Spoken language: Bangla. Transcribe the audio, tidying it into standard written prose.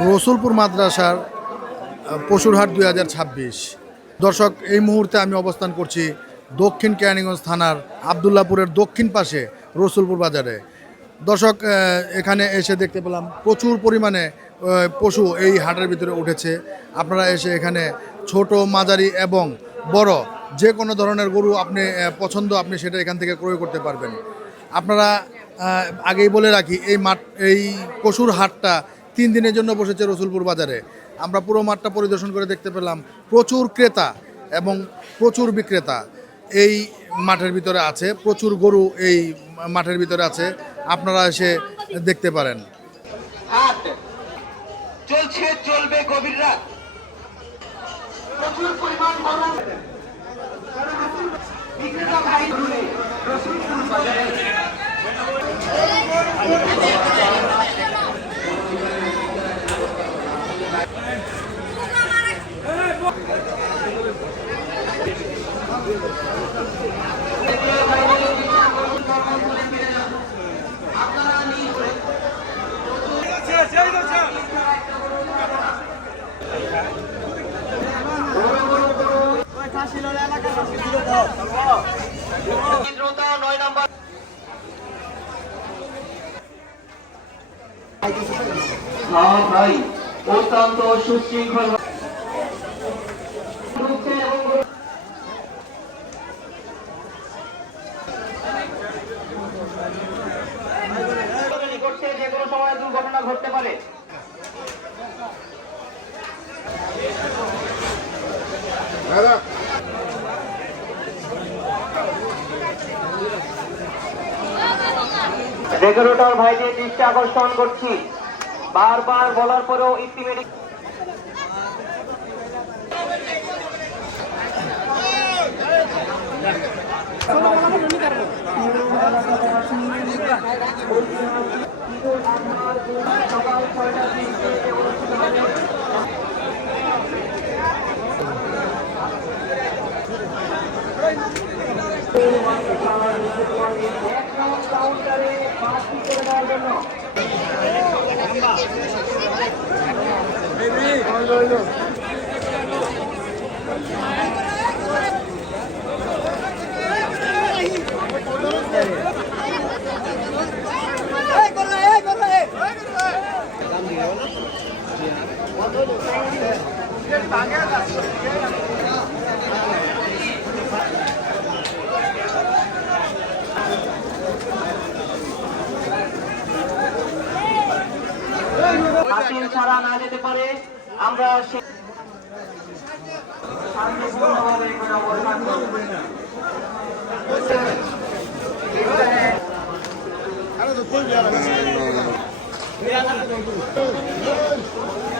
রসুলপুর মাদ্রাসার পশুরহাট ২০২৬। দর্শক, এই মুহূর্তে আমি অবস্থান করছি দক্ষিণ কেরানীগঞ্জ থানার আবদুল্লাপুরের দক্ষিণ পাশে রসুলপুর বাজারে। দর্শক, এখানে এসে দেখতে পেলাম প্রচুর পরিমাণে পশু এই হাটের ভিতরে উঠেছে। আপনারা এসে এখানে ছোট, মাঝারি এবং বড় যে কোনো ধরনের গরু আপনি পছন্দ আপনি সেটা এখান থেকে ক্রয় করতে পারবেন। আপনারা আগেই বলে রাখি, এই পশুর হাটটা 3 দিনের জন্য বসেছে রসুলপুর বাজারে। আমরা পুরো মাঠটা পরিদর্শন করে দেখতে পেলাম প্রচুর ক্রেতা এবং প্রচুর বিক্রেতা এই মাঠের ভিতরে আছে। প্রচুর গরু এই মাঠের ভিতরে আছে, আপনারা এসে দেখতে পারেন। চলছে, চলবে গভীর রাত। প্রচুর পরিমাণ গরু বিক্রেতা ভাই রসুলপুর বাজারে ভাই অত্যন্ত সুশৃঙ্খল যে কোনো সময় দুর্ঘটনা ঘটতে পারে। রেগুলেটর ভাইদের দৃষ্টি আকর্ষণ করছি, বারবার বলার পরেও ইতিমেটিক সকাল 6টার দিকে অনুষ্ঠিত হবে। কাউন্টারে বাড়তি করে দেওয়ার জন্য হাসিল ছাড়া না যেতে পারে। আমরা শান্তিপূর্ণভাবে এখানে অবস্থান করব।